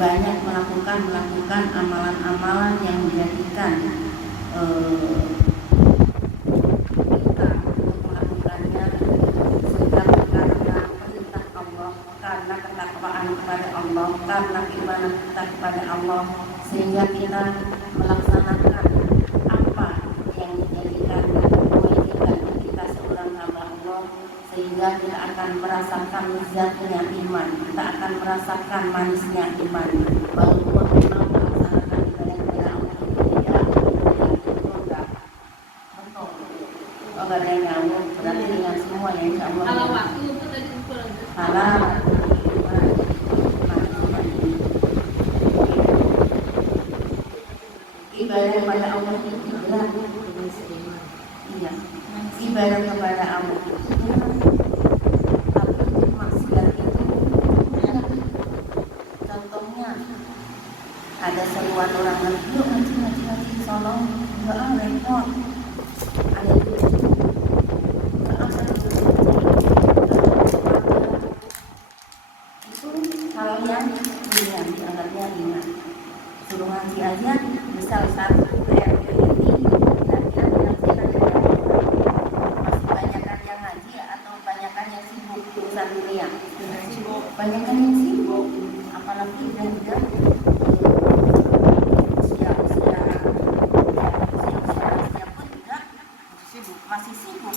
banyak melakukan amalan-amalan yang menjadikan kita untuk melakukannya, sehingga karena perintah Allah, karena ketakwaan kepada Allah, karena keimanan kita kepada Allah, sehingga kita melaksanakan apa yang menjadikan kewajiban kita seorang hamba Allah, sehingga kita akan merasakan lezatnya iman, kita akan merasakan manisnya iman. Walaupun memang melaksanakan ibadah Allah itu tidak enggak betul. Kalau ada yang nyamuk berarti dengan semua ya, insya Allah. Kalau waktu itu tadi ukur. Halal. Ibadah kepada Allah itu berat. Iya. Ibadah kepada Allah itu berat. Tapi maksiat itu berat. Contohnya ada seruan orang lagi, yuk ngaji tolong, enggak repot. Ada itu kalau yang ringan dianggapnya ringan. Suruh ngaji aja, misal satu RT ini nanti masih banyakan yang ngaji atau banyakan yang sibuk urusan dunia. Banyakan yang sibuk, apalagi udah usia pun juga masih sibuk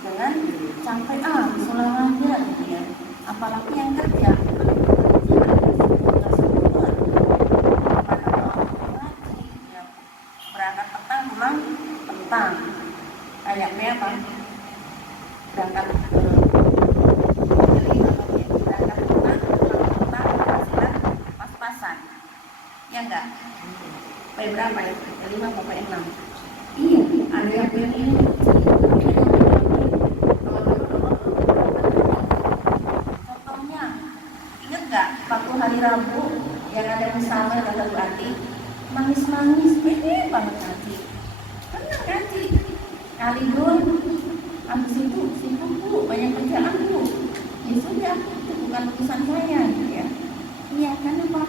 dengan sampai sholat aja gitu ya. Apalagi yang kerja berangkat petang pulang petang, kayaknya apa berangkat penghasilan pas-pasan ya enggak, berapa ya, 5 sampai 6. Iya, ada yang ini contohnya, ingat nggak waktu hari Rabu yang ada bersama kata Bu Ati, manis-manis, pengen banget ngaji, tenang ngaji, kali dulu, habis itu sibuk Bu, banyak kerjaan Bu, ya sudah, itu bukan urusan saya ya. Iya, kenapa?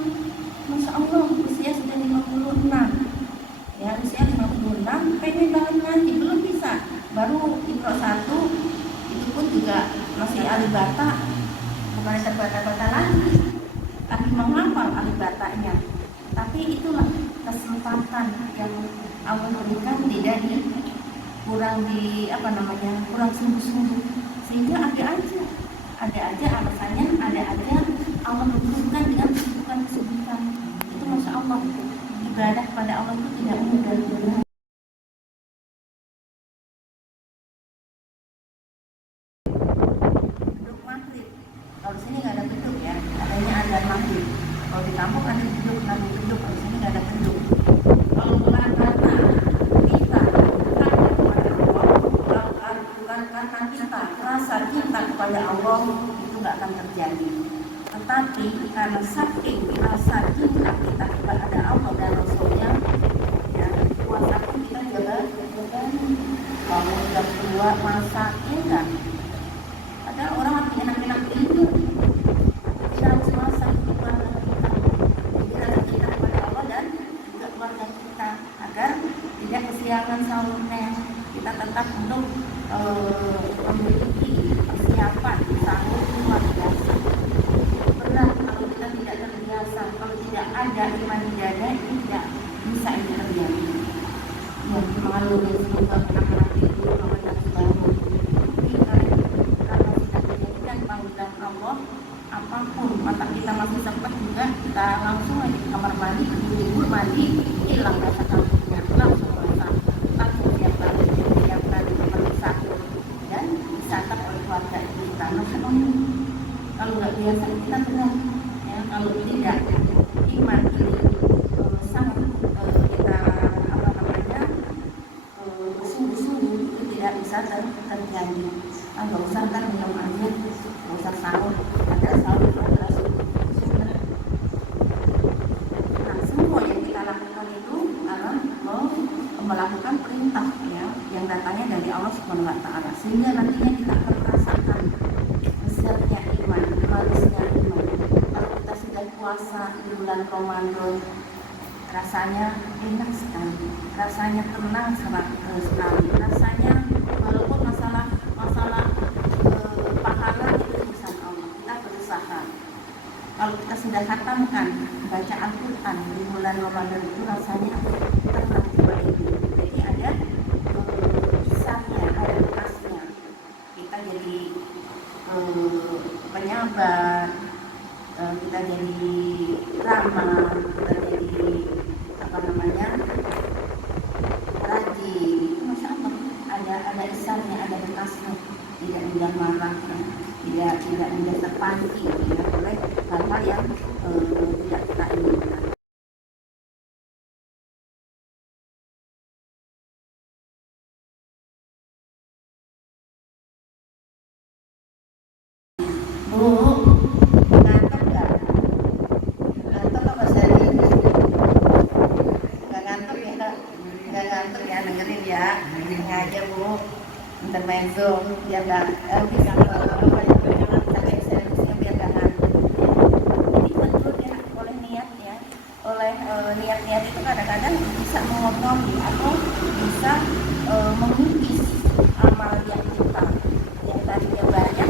Masya Allah, usia sudah 56 ya, usia 56, pengen banget ngaji, belum bisa, baru Iqra 1, itu pun juga masih alibata, bukan terbata-bata lagi, tapi menghafal alibatanya. Tapi itulah kesempatan yang Allah berikan, tidak kurang kurang sungguh-sungguh, sehingga ada aja alasannya, ada aja Allah berhubungan dengan kesibukan. Itu Masya Allah, ibadah pada Allah itu tidak mudah. Beduk maghrib, kalau di sini nggak ada beduk ya, adanya azan maghrib. Kalau di kampung ada beduk, kalau di sini nggak ada beduk. Kalau bukan karena kita rasa cinta kepada Allah itu nggak akan terjadi. Tetapi karena saking rasa cinta kita kepada Allah dan Rasulnya, ya, puasa pun kita jaga. Kalau jam 2 masak, ya enggak? Ada orang lagi enak-enak tidur, kita harus masak untuk keluarga kita. Jadi rasa cinta kepada Allah dan juga keluarga kita, agar tidak kesiangan sahurnya. Kita tetap untuk memiliki persiapan sahur luar biasa. Berat kalau kita tidak terbiasa, kalau tidak ada iman di dada, ini tidak bisa ini terjadi. Ya, malu dan semoga anak-anak itu kalau harus bangun. Karena tidak dijadikan panggilan Allah, apapun mata kita masih sempat juga, kita langsung aja ke kamar mandi, tidur mandi, hilang rasa kangennya, langsung masak, langsung siapkan satu dan disantap oleh keluarga kita. Kalau nggak biasa kita berat ya, kalau tidak iman ini sangat kita sungguh-sungguh itu tidak bisa terjadi. Nggak usah kan minum aja, nggak usah sahur, ada sahur itu adalah sunnah. Nah, semua yang kita lakukan itu adalah melakukan perintah ya, yang datangnya dari Allah Subhanahu wa Ta'ala, sehingga nantinya kita akan merasakan lezatnya iman, manisnya iman. Kalau kita sudah puasa di bulan Ramadan rasanya enak sekali, rasanya tenang sekali, rasanya walaupun masalah pahala itu urusan Allah, kita berusaha. Kalau kita sudah khatamkan baca Al-Quran di bulan Ramadan itu rasanya tenang sekali. Jadi ada kisahnya, ada bekasnya. Kita jadi penyabar, kita jadi ramah, kita jadi rajin. Itu masya Allah ada isanya, ada bekasnya, tidak mudah marah, tidak mudah terpancing, tidak boleh hal-hal yang tidak kita inginkan. Bu, ngantuk nggak? Ngantuk apa serius? Nggak ngantuk ya? Nggak ngantuk ya, dengerin ya. Sengaja Bu, intermezzo biar nggak bisa sampai seriusnya biar nggak ngantuk. Jadi betul ya, oleh niat ya, oleh niat-niat itu kadang-kadang bisa mengotori atau bisa mengikis amal yang kita yang tadinya banyak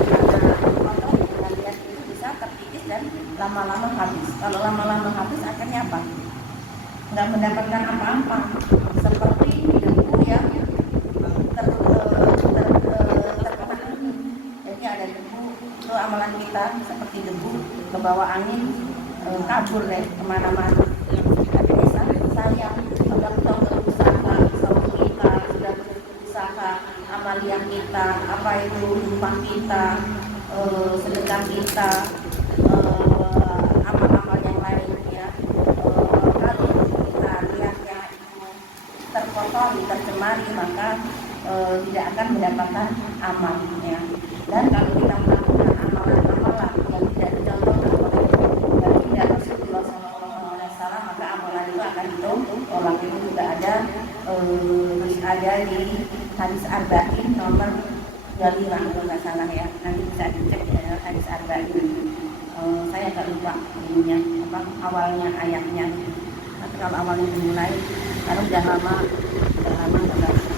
dan lama-lama habis. Kalau lama-lama habis akhirnya apa? Nggak mendapatkan apa-apa, seperti debu yang terkena angin. Jadi ada debu, itu amalan kita seperti debu ke bawah angin, kabur deh kemana-mana. Tapi sayang, sudah kita berusaha, sama kita sudah berusaha, amalan kita, apa itu rumah kita, sedekah kita, amal-amal yang lainnya, kalau kita lihatnya itu terkotori, tercemari, maka tidak akan mendapatkan amal ya. Dan kalau kita melakukan amalan-amalan yang tidak dicontohkan oleh baginda Rasulullah SAW, maka amalan itu akan ditolak. Itu juga ada di hadis arba'in nomor 25 kalau nggak salah ya, nanti bisa dicek ya hadis arba'in. Saya agak lupa ininya apa awalnya ayatnya. Tapi kalau awalnya dimulai, karena udah lama nggak baca.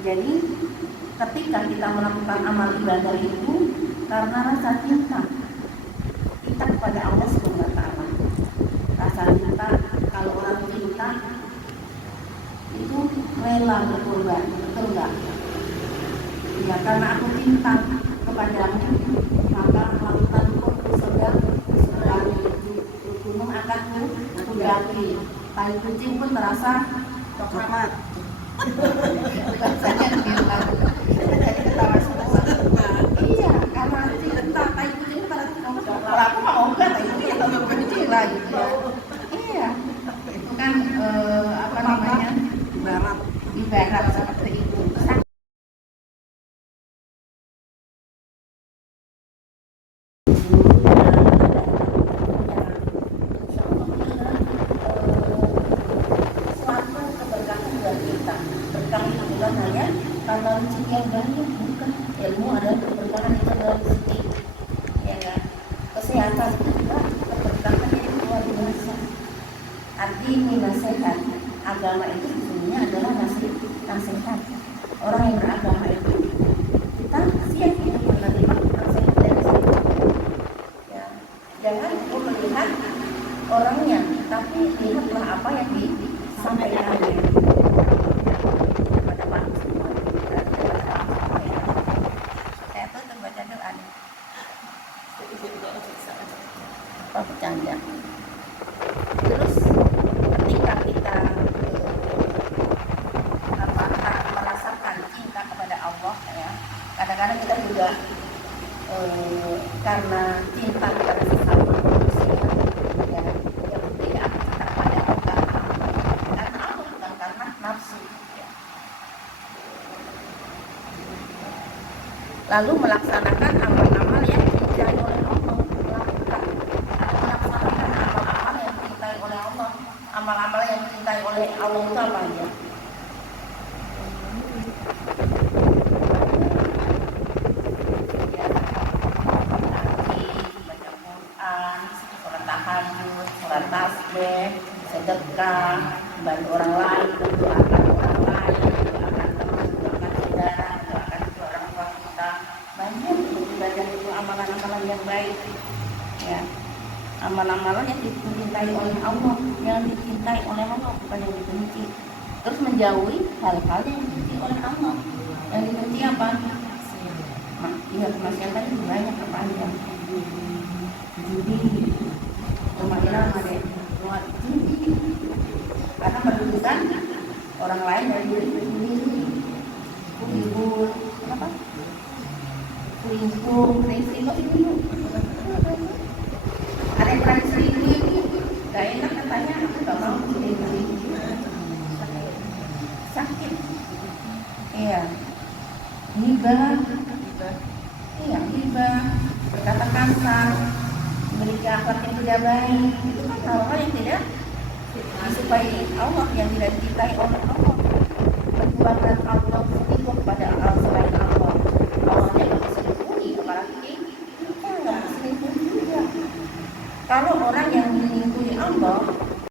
Jadi ketika kita melakukan amal ibadah itu karena rasa cinta kita kepada Allah Subhanahu wa Ta'ala. Rasa cinta, kalau orang cinta itu rela berkorban, betul nggak? Ya, karena aku cinta kepadamu, maka melakukan sebelah gunung akan aku daki. Tai kucing pun terasa coklat. Bukan saya yang bilang, jadi ketawa semua. Iya, karena cinta tai kucing terasa coklat. Kalau aku mau enggak, tai kucing atau kucing lah gitu. Iya, itu kan apa namanya? Ibarat seperti itu. Karena rezeki yang banyak, bukan ilmu adalah keberkahan, itu adalah rezeki ya kan. Kesehatan juga keberkahan yang luar biasa. Arti ini nasihat agama itu sesungguhnya adalah nasihat. Orang yang beragama itu kita siap untuk menerima nasihat dari situ ya. Jangan melihat orangnya, tapi lihatlah apa yang disampaikan. Bercanda. Terus ketika kita merasakan cinta kepada Allah ya, kadang-kadang kita juga karena cinta kepada sesama manusia ya, yang tidak cinta kepada karena Allah, bukan karena nafsu ya. Lalu melaksanakan amal-amal yang dicintai oleh Allah, amal-amal yang dicintai oleh Allah itu apa aja? deh, sedekah, bantu orang lain, doakan orang lain, doakan teman, doakan saudara, doakan kedua orang tua kita. Banyak ibadah itu amalan-amalan yang baik, ya. Amalan-amalan yang dicintai oleh Allah, yang dicintai oleh Allah, bukan yang dibenci. Terus menjauhi hal-hal yang dibenci oleh Allah. Yang dibenci apa? Iya, kemaksiatan itu banyak apa aja. Judi, rumah irama deh, judi. Karena merugikan orang lain dari diri sendiri. Kulibur, apa? Selingkuh, selingkuh. Ada yang pernah selingkuh itu gak enak katanya, aku gak mau selingkuh. Sakit. Iya. Hibah. Iya, hibah. Berkata kasar, memiliki akhlak yang tidak baik, itu kan hal-hal yang tidak disukai Allah, yang tidak dicintai oleh Allah. Perbuatan Allah selingkuh kepada Allah selain Allah. Allahnya gak diselingkuhi, apalagi kita gak diselingkuhi juga. Kalau orang yang menyelingkuhi Allah,